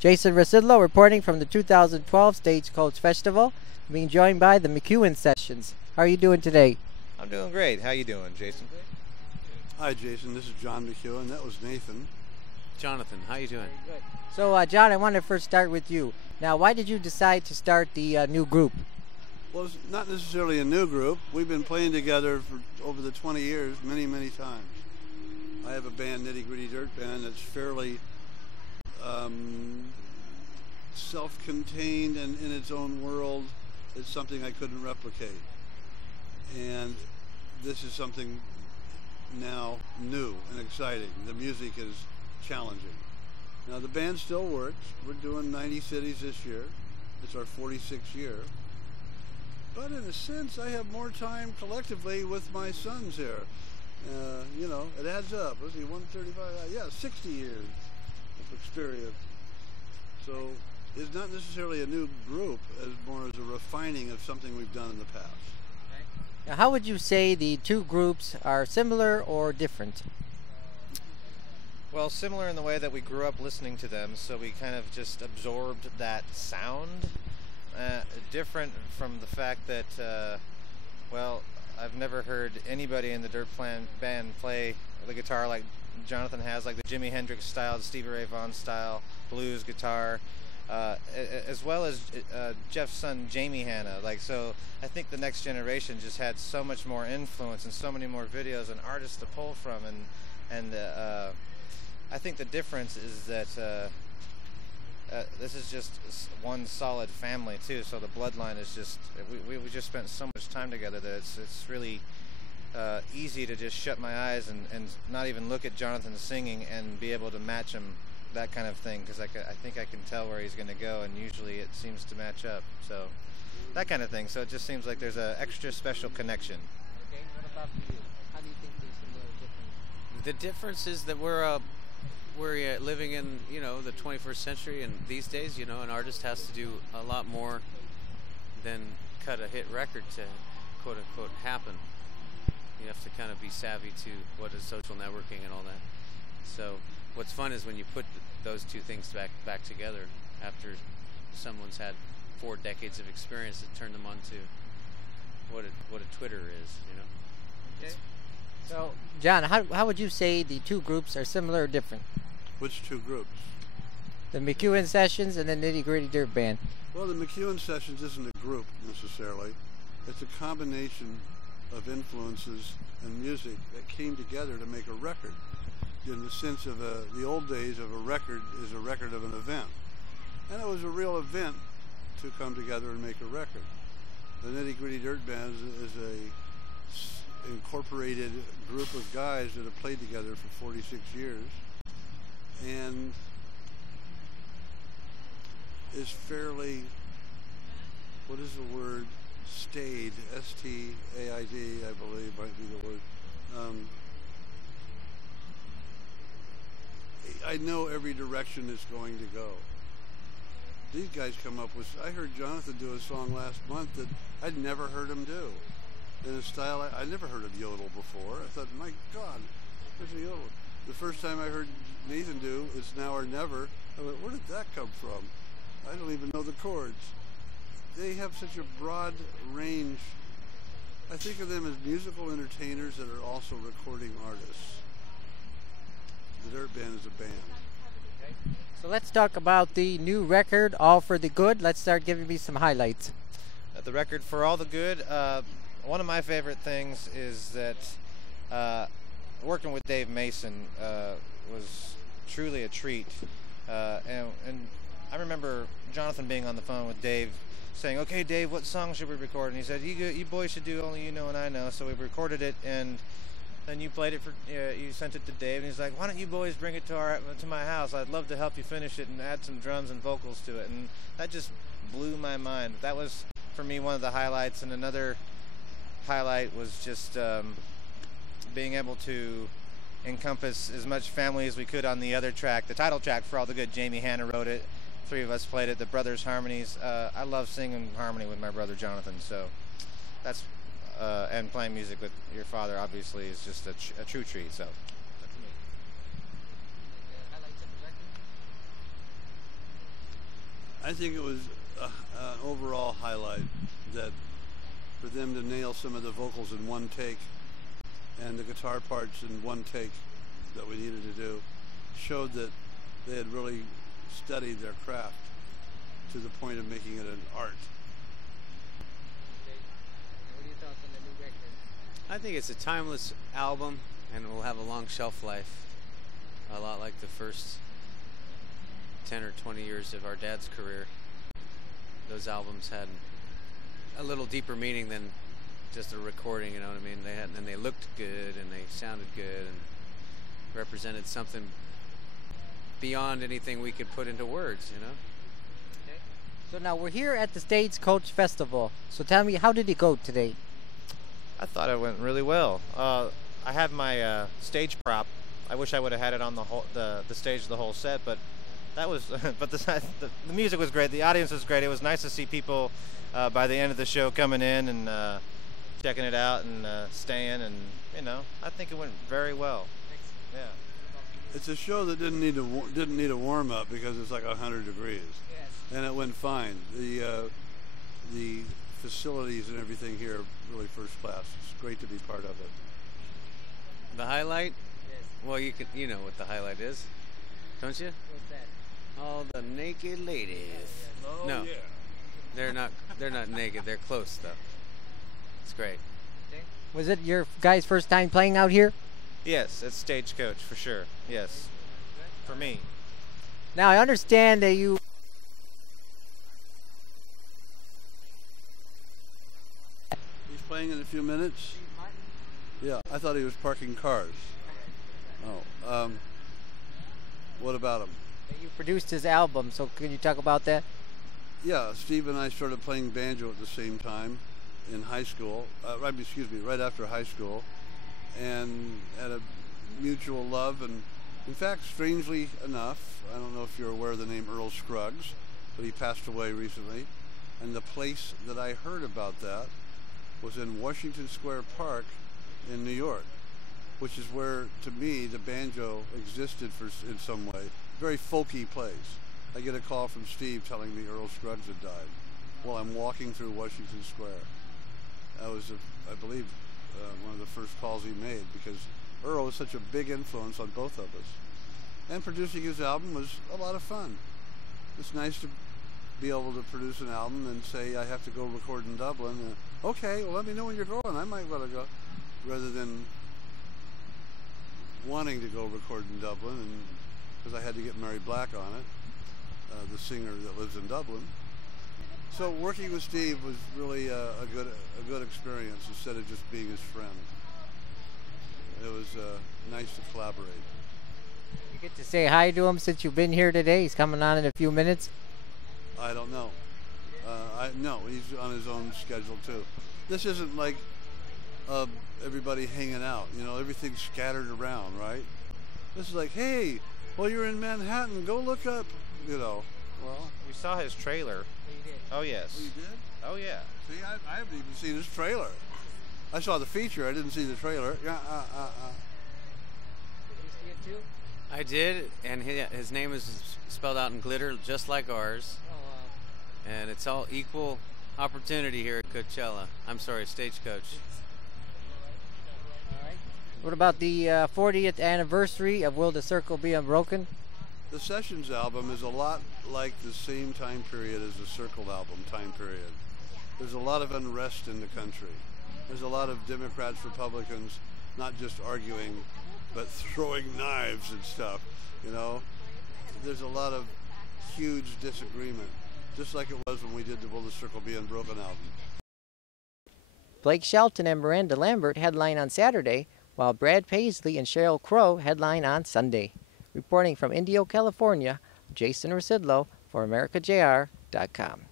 Jason Rzucidlo reporting from the 2012 Stagecoach Festival, being joined by the McEuen Sessions. How are you doing today? I'm doing great. How you doing, Jason? Hi, Jason. This is John McEuen. That was Nathan. Jonathan, how you doing? Good. So, John, I want to first start with you. Now, why did you decide to start the new group? Well, it's not necessarily a new group. We've been playing together for over the 20 years, many, many times. I have a band, Nitty Gritty Dirt Band, that's fairly self-contained and in its own world. It's something I couldn't replicate. And this is something now new and exciting. The music is challenging. Now, the band still works. We're doing 90 cities this year. It's our 46th year. But in a sense, I have more time collectively with my sons here. You know, it adds up. Let's see, 135, yeah, 60 years of experience. So it's not necessarily a new group, as more as a refining of something we've done in the past. Now, how would you say the two groups are similar or different? Well, similar in the way that we grew up listening to them, so we kind of just absorbed that sound. Different from the fact that, well, I've never heard anybody in the Dirt Band play the guitar like Jonathan has, like the Jimi Hendrix style, the Stevie Ray Vaughan style, blues guitar, as well as Jeff's son Jamie Hanna. Like, so I think the next generation just had so much more influence and so many more videos and artists to pull from, and I think the difference is that this is just one solid family too. So the bloodline is just we just spent so much time together that it's really easy to just shut my eyes and not even look at Jonathan singing and be able to match him, that kind of thing, because I think I can tell where he's going to go, and usually it seems to match up. So that kind of thing. So it just seems like there's an extra special connection. Okay, what about you? How do you think they're similar or different? The difference is that we're living in, you know, the 21st century, and these days, you know, an artist has to do a lot more than cut a hit record to quote unquote happen. You have to kind of be savvy to what is social networking and all that. So what's fun is when you put those two things back together after someone's had 4 decades of experience, to turn them on to what a Twitter is, you know. Okay. So, John, how would you say the two groups are similar or different? Which two groups? The McEuen Sessions and the Nitty Gritty Dirt Band. Well, the McEuen Sessions isn't a group necessarily. It's a combination of influences and music that came together to make a record. In the sense of the old days of a record is a record of an event. And it was a real event to come together and make a record. The Nitty Gritty Dirt Band is a incorporated group of guys that have played together for 46 years and is fairly, what is the word, staid, S-T-A-I-D, I believe might be the word. I know every direction it's going to go. These guys come up with, I heard Jonathan do a song last month that I'd never heard him do. In a style I never heard of yodel before. I thought, my God, there's a yodel. The first time I heard Nathan do It's Now or Never, I went, where did that come from? I don't even know the chords. They have such a broad range. I think of them as musical entertainers that are also recording artists. The Dirt Band is a band. Okay. So let's talk about the new record, All for the Good. Let's start giving me some highlights. The record For All the Good. One of my favorite things is that working with Dave Mason was truly a treat. And I remember Jonathan being on the phone with Dave saying, okay, Dave, what song should we record? And he said, you boys should do Only You Know and I Know. So we recorded it, and then you played it for, you sent it to Dave, and he's like, why don't you boys bring it to my house? I'd love to help you finish it and add some drums and vocals to it. And that just blew my mind. That was, for me, one of the highlights. And another highlight was just being able to encompass as much family as we could on the other track, the title track, For All the Good. Jamie Hanna wrote it. 3 of us played it. The brothers' harmonies. I love singing harmony with my brother Jonathan. So that's and playing music with your father obviously is just a true treat. So that's me. I think it was an overall highlight that for them to nail some of the vocals in one take and the guitar parts in one take that we needed to do showed that they had really studied their craft to the point of making it an art. Okay. And what are your thoughts on the new record? I think it's a timeless album, and it will have a long shelf life, a lot like the first 10 or 20 years of our dad's career. Those albums had a little deeper meaning than just a recording, you know what I mean? And they looked good, and they sounded good, and represented something beyond anything we could put into words, you know? Okay. So now we're here at the Stagecoach Festival. So tell me, how did it go today? I thought it went really well. I have my stage prop. I wish I would have had it on the stage the whole set, but that was but the music was great. The audience was great. It was nice to see people by the end of the show coming in and checking it out and staying, and you know, I think it went very well. Yeah. It's a show that didn't need a warm up because it's like 100 degrees, Yes. and it went fine. The facilities and everything here are really first class. It's great to be part of it. The highlight? Yes. Well, you know what the highlight is, don't you? What's that? All the naked ladies. Oh, No. yeah. They're not naked. They're close though. It's great. Okay. Was it your guys' first time playing out here? Yes, it's Stagecoach for sure. Yes, for me. Now I understand that you. He's playing in a few minutes. Yeah, I thought he was parking cars. Oh, what about him? You produced his album, so can you talk about that? Yeah, Steve and I started playing banjo at the same time in high school. Right after high school, and had a mutual love. And in fact, strangely enough, I don't know if you're aware of the name Earl Scruggs, but he passed away recently. And the place that I heard about that was in Washington Square Park in New York, which is where, to me, the banjo existed in some way. Very folky place. I get a call from Steve telling me Earl Scruggs had died while I'm walking through Washington Square. That was, I believe, one of the first calls he made, because Earl was such a big influence on both of us. And producing his album was a lot of fun. It's nice to be able to produce an album and say, I have to go record in Dublin. Okay, well, let me know when you're going. I might want to go. Rather than wanting to go record in Dublin, and because I had to get Mary Black on it, the singer that lives in Dublin. So working with Steve was really a good experience instead of just being his friend. It was nice to collaborate. You get to say hi to him since you've been here today. He's coming on in a few minutes. I don't know. No, he's on his own schedule too. This isn't like everybody hanging out. You know, everything's scattered around, right? This is like, hey, well, you're in Manhattan. Go look up. You know. Well, We saw his trailer. Oh yes. oh, you did? Oh yeah. See, I haven't even seen his trailer. I saw the feature. I didn't see the trailer. Yeah. Did you see it too? I did, and his name is spelled out in glitter just like ours. Oh, wow. And it's all equal opportunity here at Coachella. I'm sorry, Stagecoach. All right. What about the 40th anniversary of Will the Circle Be Unbroken? The Sessions album is a lot like the same time period as the Circle album time period. There's a lot of unrest in the country. There's a lot of Democrats, Republicans, not just arguing, but throwing knives and stuff, you know. There's a lot of huge disagreement, just like it was when we did the Will the Circle Be Unbroken album. Blake Shelton and Miranda Lambert headline on Saturday, while Brad Paisley and Sheryl Crow headline on Sunday. Reporting from Indio, California, Jason Rzucidlo for AmericaJR.com.